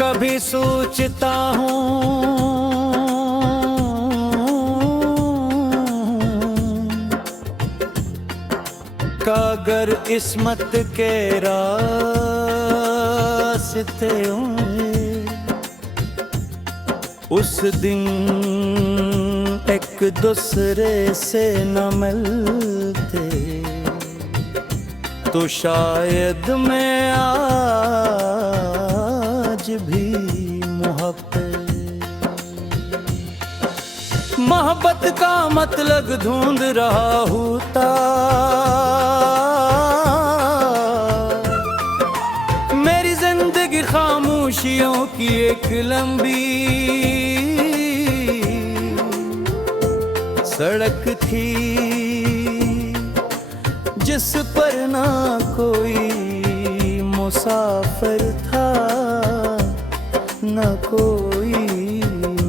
कभी सोचता हूँ अगर इस्मत के रास्ते होंगे उस दिन एक दूसरे से न मिलते तो शायद मैं आज भी मोहब्बत का मतलब ढूंढ रहा होता। मेरी जिंदगी खामोशियों की एक लंबी सड़क थी जिस पर ना कोई मुसाफिर था ना कोई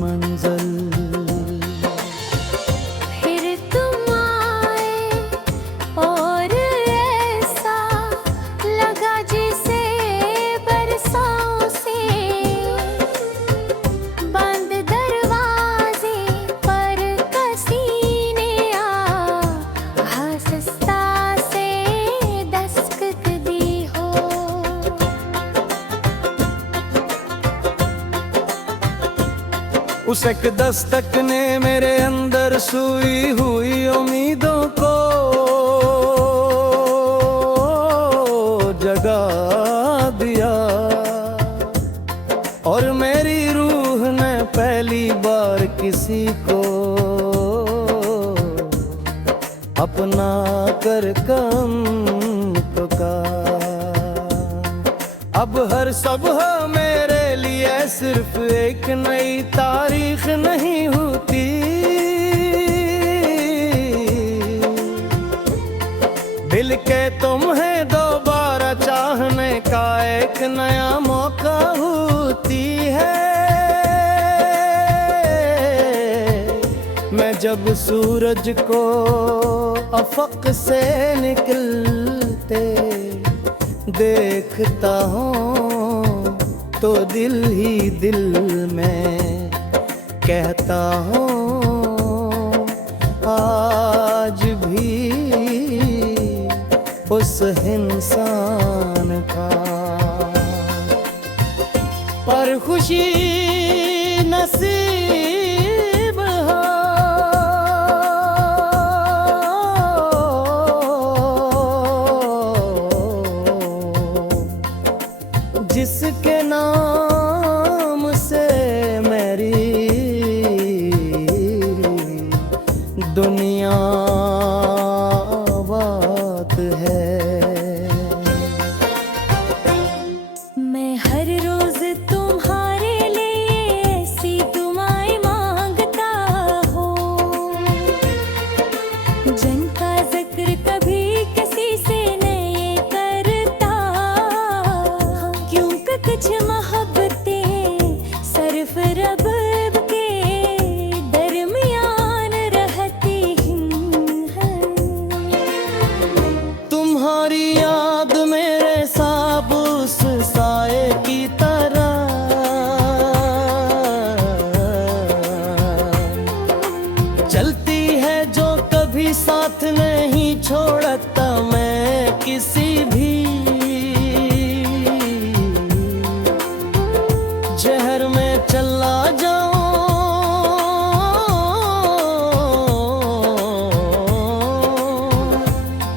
मंजिल। फिर तुम आए और ऐसा लगा जैसे बरसों से बंद दरवाजे पर किसी ने आहिस्ता से दस्तक दी हो। उस एक दस्तक ने मेरे अंदर सोई हुई उम्मीदों को जगा दिया और मेरी रूह ने पहली बार किसी को अपना कर कम पुकार। अब हर सुबह मेरे लिए सिर्फ एक नई तारीख नहीं होती, दिल के तुम्हें दोबारा चाहने का एक नया मौका होती है। मैं जब सूरज को अफक से निकलते देखता हूँ तो दिल ही दिल में कहता हूँ आज भी उस इंसान का। पर खुशी नसीब हो जिसके नाम से मेरी दुनिया बात है। मैं हर रोज तुम्हारे लिए ऐसी दुआएं मांगता हूँ जिनका जिक्र कभी किसी से नहीं करता, क्योंकि कुछ मोहब्बतें सिर्फ रब के दरमियान रहती हैं। तुम्हारी याद मेरे साबुस साए की तरह चलती है जो कभी साथ नहीं छोड़ता मैं किसी भी जहर में चला जाऊं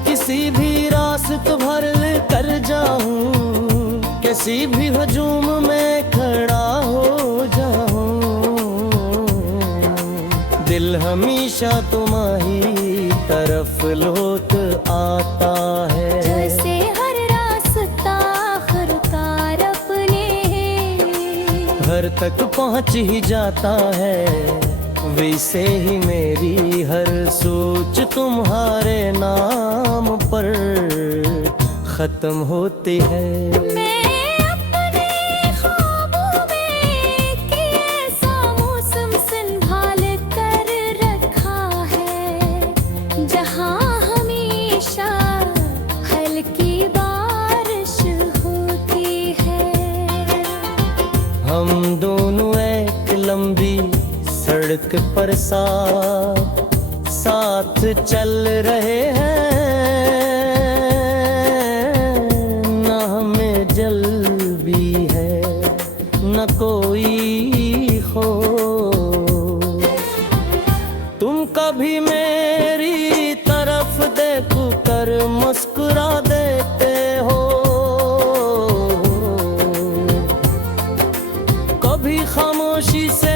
किसी भी रास्ते भर कर जाऊं किसी भी हजूम में खड़ा हो जाऊं दिल हमेशा तुम्हारी तरफ लौट आता है। जैसे हर रास्ता आखिर कार अपने घर तक पहुंच ही जाता है वैसे ही मेरी हर सोच तुम्हारे नाम पर खत्म होती है। मैं अपने ख्वाबों में एक ऐसा मौसम संभाल कर रखा है जहां हमेशा हल्की बारिश होती है। हम दोनों एक लंबी सड़क पर साथ चल रहे हैं, न हमें जल भी है न कोई हो। तुम कभी मेरी तरफ देख कर मुस्कुरा देते हो, कभी खामोशी से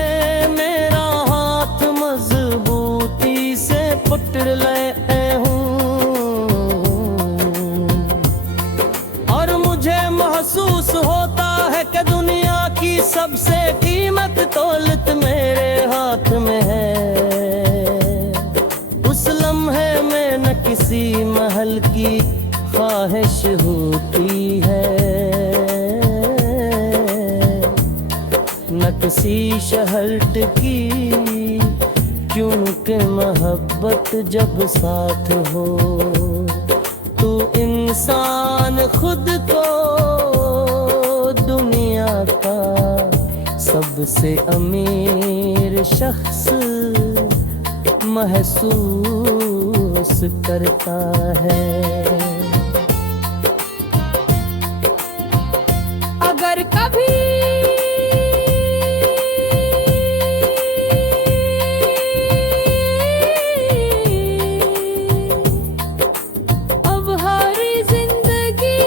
मेरा हाथ मजबूती से पकड़ लेते हूँ, और मुझे महसूस होता है कि दुनिया की सबसे कीमत दौलत मेरे हाथ में है। उस लम्हे में न किसी महल की ख्वाहिश होती है, न किसी शहर की, क्योंकि मोहब्बत जब साथ हो तो इंसान खुद को दुनिया का सबसे अमीर शख्स महसूस करता है। अगर कभी अब हरी जिंदगी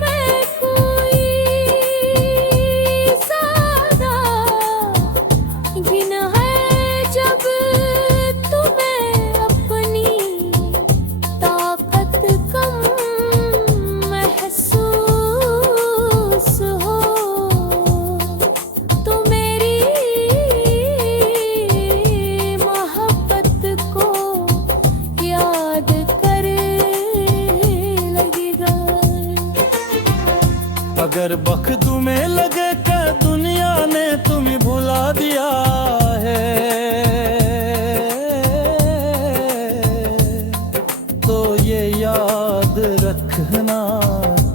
में कोई सादा गिन है, जब तुम्हें अपनी ताकत कम महसूस हो, तो मेरी मोहब्बत को याद कर लगेगा। अगर वक्त तुम्हें लगे कि दुनिया ने तुम्हें भुला दिया है, तो ये याद रखना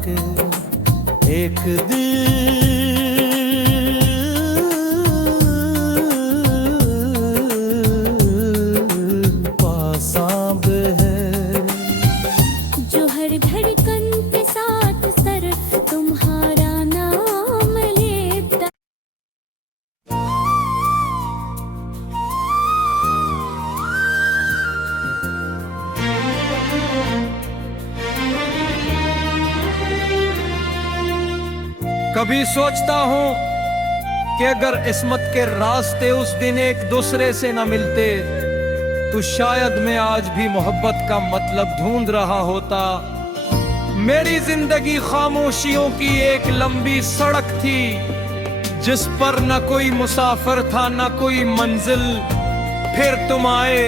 कि एक दिल पासाब है, जो हर धड़कन के साथ सिर्फ तुम्हारा नाम लेता। कभी सोचता हूँ कि अगर इस्मत के रास्ते उस दिन एक दूसरे से न मिलते तो शायद मैं आज भी मोहब्बत का मतलब ढूंढ रहा होता। मेरी जिंदगी खामोशियों की एक लंबी सड़क थी, जिस पर न कोई मुसाफिर था न कोई मंजिल। फिर तुम आए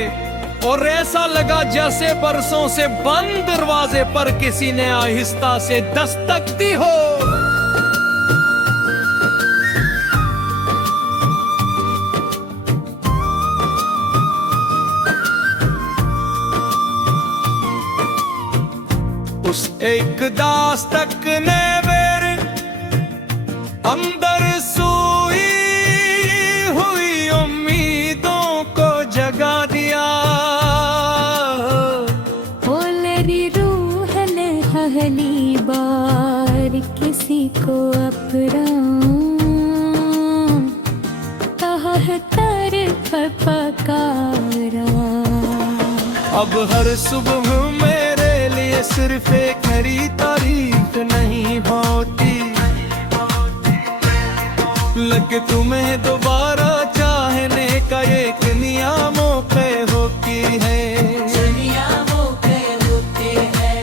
और ऐसा लगा जैसे बरसों से बंद दरवाजे पर किसी ने आहिस्ता से दस्तक दी हो। उस एक दास्तक ने मेरे अंदर सोई हुई उम्मीदों को जगा दिया। मेरी रूह ने पहली बार किसी को अपना कहा है तरफ पकारा। अब हर सुबह मेरे लिए सिर्फ एक हरी तारीफ नहीं होती, लगे तुम्हें दोबारा चाहने का एक नियामों पे होती है।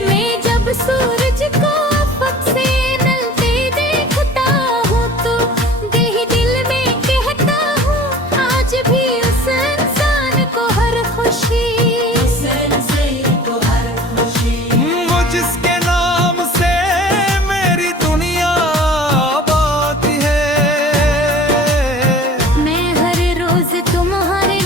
मैं जब सूरज को अफक से नलते देखता हूँ तो दिल में कहता हूँ आज भी उस इंसान को हर खुशी। वो जिसके नाम से मेरी दुनिया आबाद है। मैं हर रोज तुम्हारे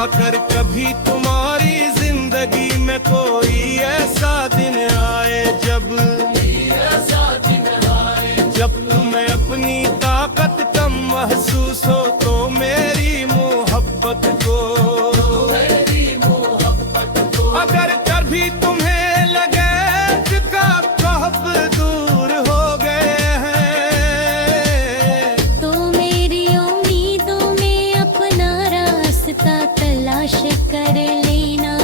अगर कभी तुम्हारी जिंदगी में कोई ऐसा दिन आए जब तुम्हें अपनी ताकत कम महसूस हो तो मेरी मोहब्बत को अगर कभी तुम्हें लगे का कहब दूर हो गए हैं तो मेरी उम्मीदों में अपना रास्ता तलाश कर लेना।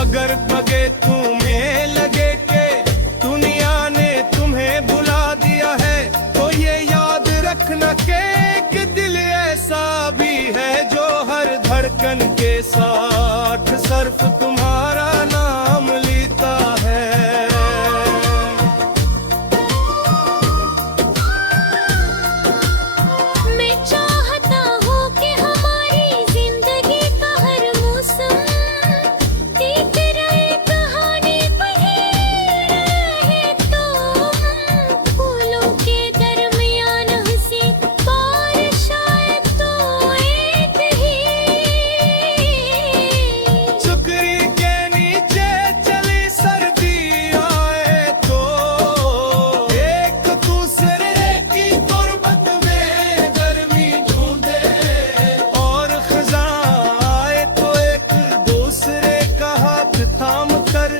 अगर बगे तुम्हें लगे के दुनिया ने तुम्हें भुला दिया है तो ये याद रखना के एक दिल ऐसा भी है जो हर धड़कन के साथ सिर्फ तुम्हारा नाम लेता है। मैं चाहता हूँ कि हमारी जिंदगी का हर मौसम एक रहे कहानी बनी रहे तो फूलों के दरमियान हंसी बारिश आए तो एक ही सुकरी के नीचे चली सर्दी आए तो एक दूसरे की गुर्बत में गर्मी ढूंढे और खजा आए तो एक दूसरे का हाथ थाम कर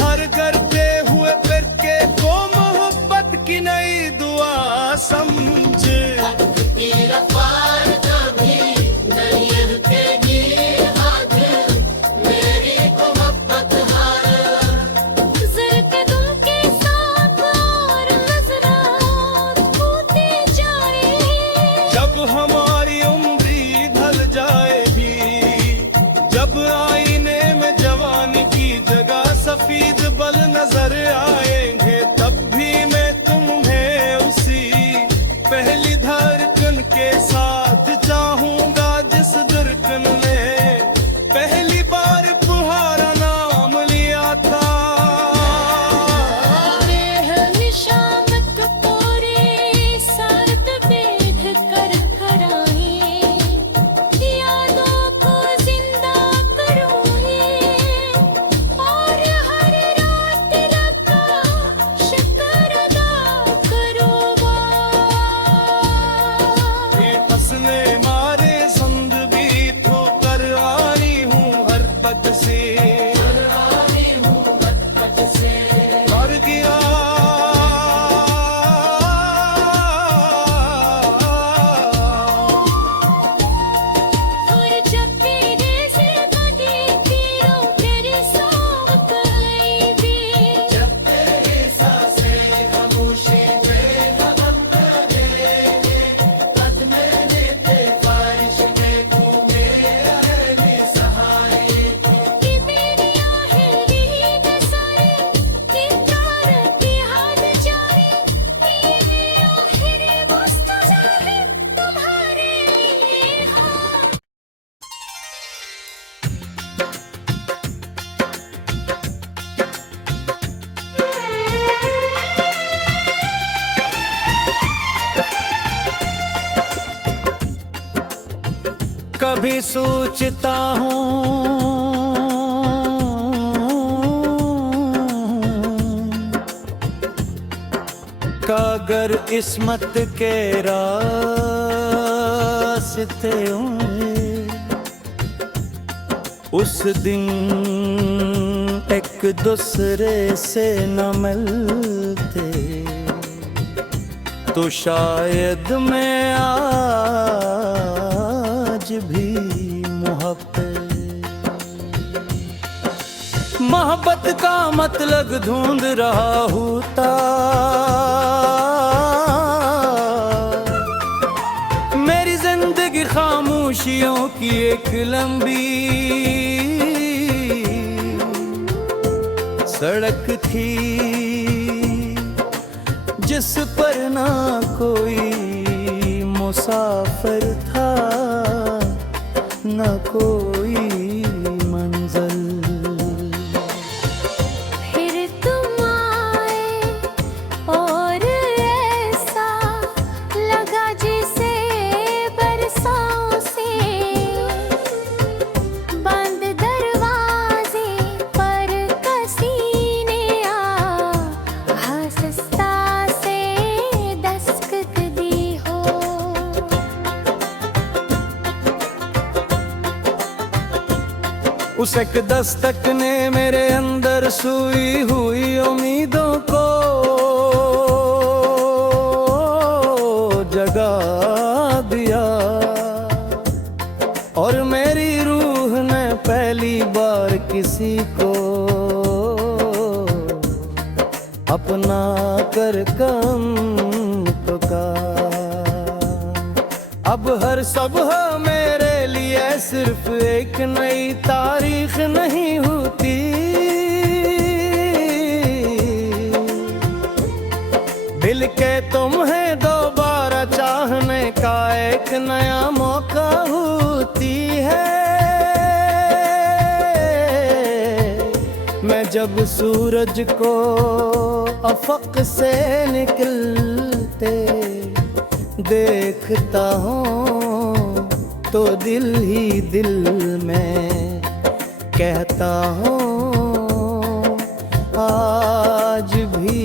हर करते हुए फिरके को मोहब्बत की नई दुआ समझ। ज़रकदम के साथ और नज़रात होते जाए जब हमारी उम्री ढल जाएगी जब आईने में जवानी की जगह सफेद बल नजर आएंगे तब भी मैं तुम्हें उसी पहली धड़कन के साथ चाहूंगा जिस धड़कन ने पहली बार तुम्हारा नाम लिया था। निशामत पोरे साथ बैठ कर कराए यादों को जिंदा करूँगी और हर रात लगा शुक्र अदा करूँगा। ये हंसने मारे संग भी ठोकर आई हूँ हर पद से मर गया और जब तेरे से बदी तीरों तेरे साथ आई भी कि मेरी आहें गीत सारे इकरार की हद जाए ये आखिरी मुस्तज़र तुम्हारे लिए हाँ। कभी सोचता हूँ कागर किस्मत के रास्ते होंगे उस दिन एक दूसरे से न मिलते तो शायद मैं आज भी मोहब्बत का मतलब ढूंढ रहा होता मेरी जिंदगी खामोशियों की एक लंबी सड़क थी जिस पर ना कोई मुसाफिर था न कोई मंजिल। फिर तुम आए और ऐसा लगा जिसे बरसों से उस एक दस्तक ने मेरे अंदर सोई हुई उम्मीदों को जगा दिया, और मेरी रूह ने पहली बार किसी को अपना कर कम अब हर सुबह मेरे लिए सिर्फ एक नई तारीख नहीं होती, दिल के तुम्हें दोबारा चाहने का एक नया मौका होती है। मैं जब सूरज को अफक से निकलते देखता हूँ तो दिल ही दिल में कहता हूँ आज भी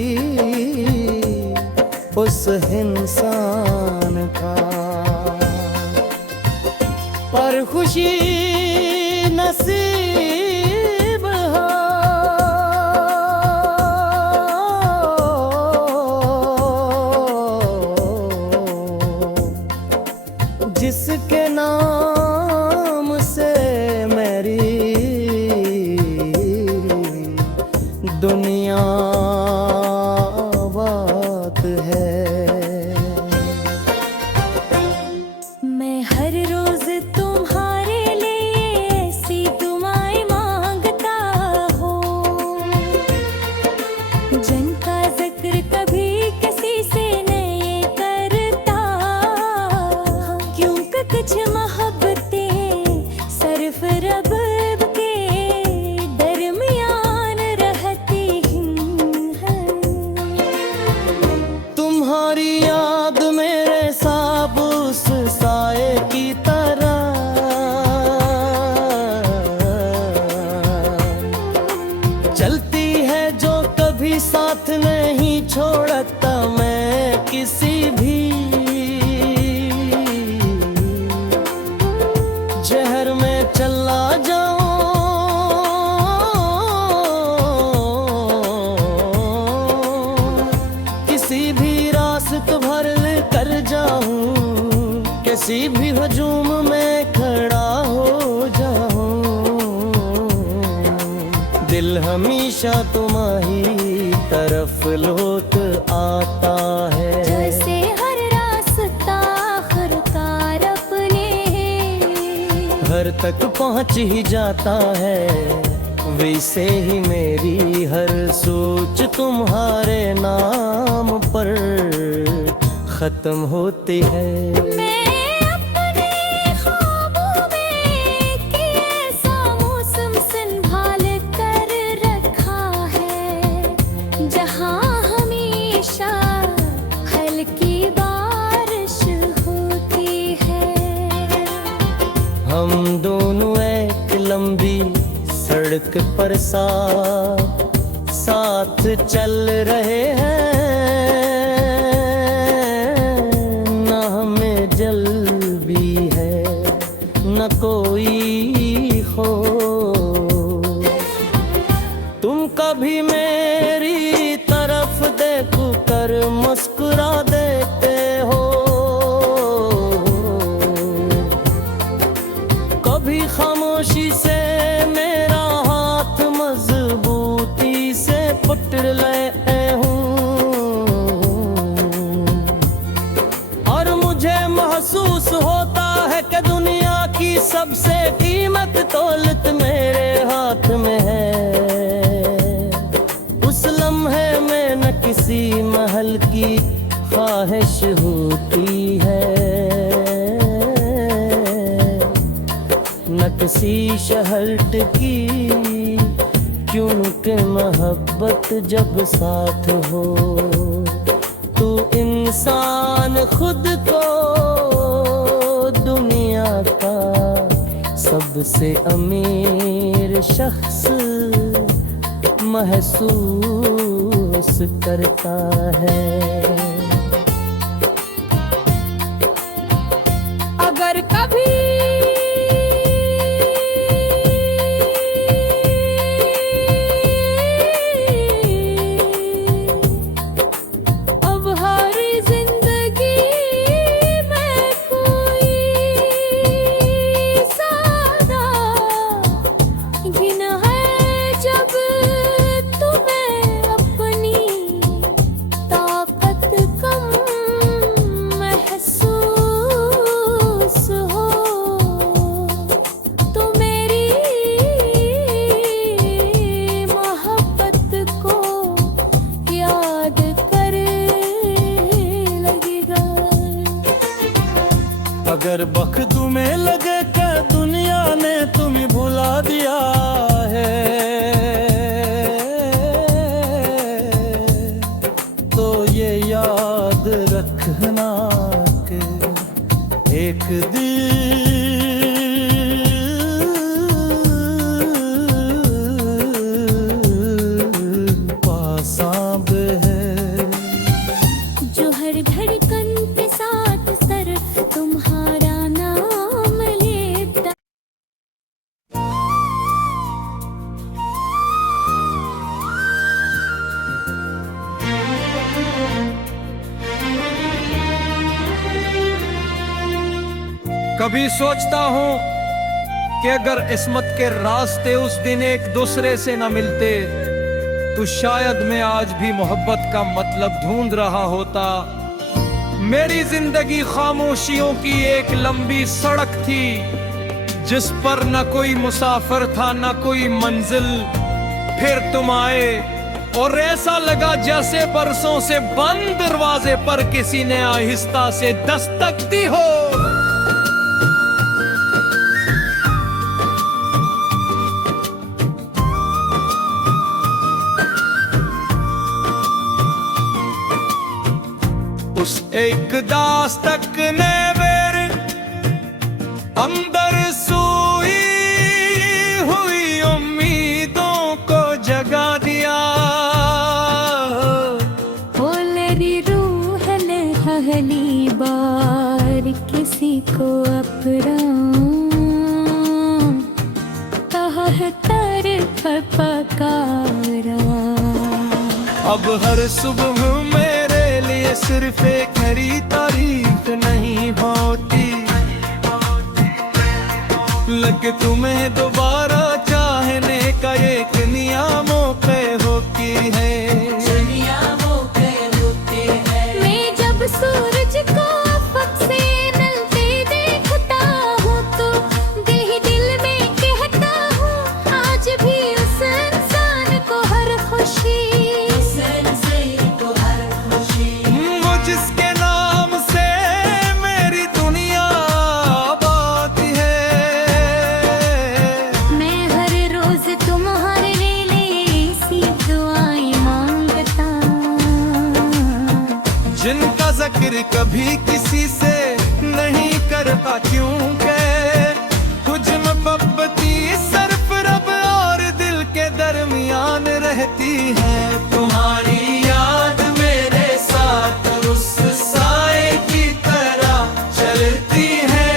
उस इंसान का। पर खुशी नसीब हो जिसके नाम से मेरी दुनिया बात है। मैं हर रोज तुम्हारे लिए ऐसी दुआएं मांगता हूँ जिनका जिक्र कभी किसी से नहीं करता, क्योंकि कुछ मोहब्बतें सिर्फ रब के दरमियान रहती हैं। तुम्हारी याद मेरे साबुस साए की तरह चलती है जो कभी साथ नहीं छोड़ता मैं किसी भी शहर में चला जाऊं किसी भी रास्त भर कर जाऊं किसी भी हजूम में खड़ा हो जाऊं दिल हमेशा तुम्हारी तरफ लौट आता है। जैसे हर रास्ता आखिरकार अपने घर तक पहुंच ही जाता है, वैसे ही मेरी हर सोच तुम्हारे नाम पर खत्म होती है। मैं अपने ख्वाबों में एक ऐसा मौसम संभाल कर रखा है जहां हमेशा हल्की बारिश होती है। हम दोनों एक लंबी सड़क पर साथ चल रहे हैं, न हमें जल भी है न कोई हो। तुम कभी मेरी तरफ देख कर मुस्कुरा देते हो, कभी खामोशी से मेरा हाथ मजबूती से पकड़ लेते हूँ, और मुझे महसूस होता है कि दुनिया की सबसे कीमत दौलत मेरे हाथ में है। उस लम्हे में न किसी महल की ख्वाहिश होती है न किसी शहर की, क्योंकि मोहब्बत जब साथ हो तो इंसान खुद को दुनिया का सबसे अमीर शख्स महसूस करता है। अगर कभी कभी सोचता हूँ कि अगर इस्मत के रास्ते उस दिन एक दूसरे से न मिलते तो शायद मैं आज भी मोहब्बत का मतलब ढूंढ रहा होता। मेरी जिंदगी खामोशियों की एक लंबी सड़क थी जिस पर न कोई मुसाफिर था न कोई मंजिल। फिर तुम आए और ऐसा लगा जैसे बरसों से बंद दरवाजे पर किसी ने आहिस्ता से दस्तक दी हो। उस एक दास्तक ने मेरे अंदर सोई हुई उम्मीदों को जगा दिया। होलरी रूह ने पहली बार किसी को अपना कहा है तरफ पकारा। अब हर सुबह मेरे लिए सिर्फ एक हरी तारीफ नहीं होती, लगे तुम्हें दोबारा चाहने का एक नियमों पे होती है। मैं जब सूरज को अफक से नलते देखता हूँ तो दिल में कहता हूँ आज भी उस इंसान को हर खुशी। वो जिसके नाम से मेरी दुनिया आबाद है। मैं हर रोज तुम्हारे लिए सी दुआएं मांगता। जिनका जिक्र कभी किसी से नहीं करता क्योंकि तुझ मोहब्बती सिर्फ रब और दिल के दरमियान रहती है। तुम्हारी याद मेरे साथ उस साए की तरह चलती है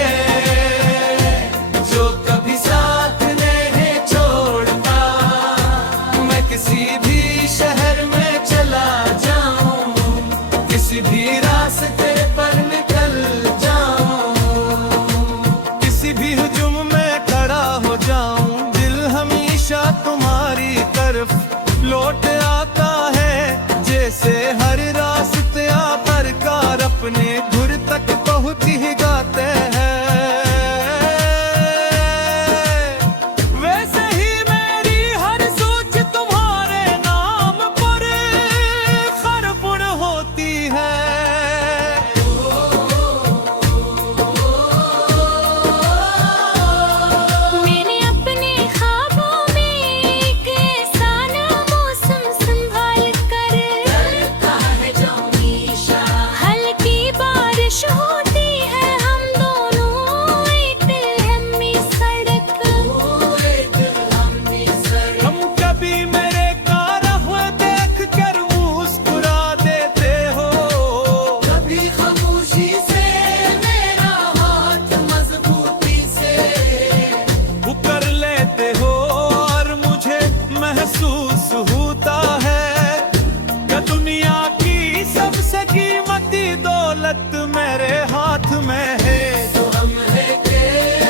जो कभी साथ नहीं छोड़ता। मैं किसी भी शहर में चला जाऊं, किसी भी रास्ते पर निकल जाऊं, किसी भी हुजूम में खड़ा हो जाऊं, दिल हमेशा तुम्हारी तरफ लौट आता है। जैसे हर रास्ते पर कार अपने घुर तक पहुंच ही जाते हैं, वैसे ही मेरी हर सोच तुम्हारे नाम पर खरपुर होती है। मैंने अपने ख्वाबों में एक ऐसा मौसम संभाल कर हल्की बारिश होती है हम दोनों एक लंबी सड़क। हम कभी मेरे कारवां देख कर मुस्कुरा देते हो, कभी खामोशी से मेरा हाथ मजबूती से पकड़ लेते हो। और मुझे महसूस होता है कि दुनिया की सबसे कीमती दौलत मेरे हाथ में है। तो हम है के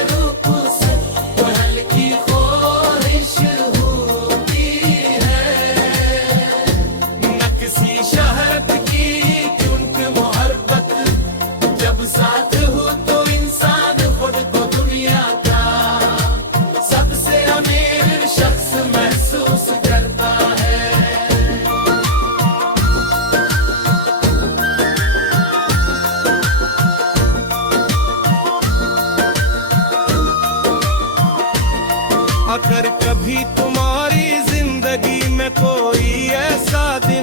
रूप से तो हल्की ख्वाहिश होती है, न किसी शहरत की क्योंकि मोहब्बत जब साथ हो तो इंसान खुद को दुनिया का सबसे अमीर शख्स महसूस करता है। अगर कभी तुम्हारी जिंदगी में कोई ऐसा दिन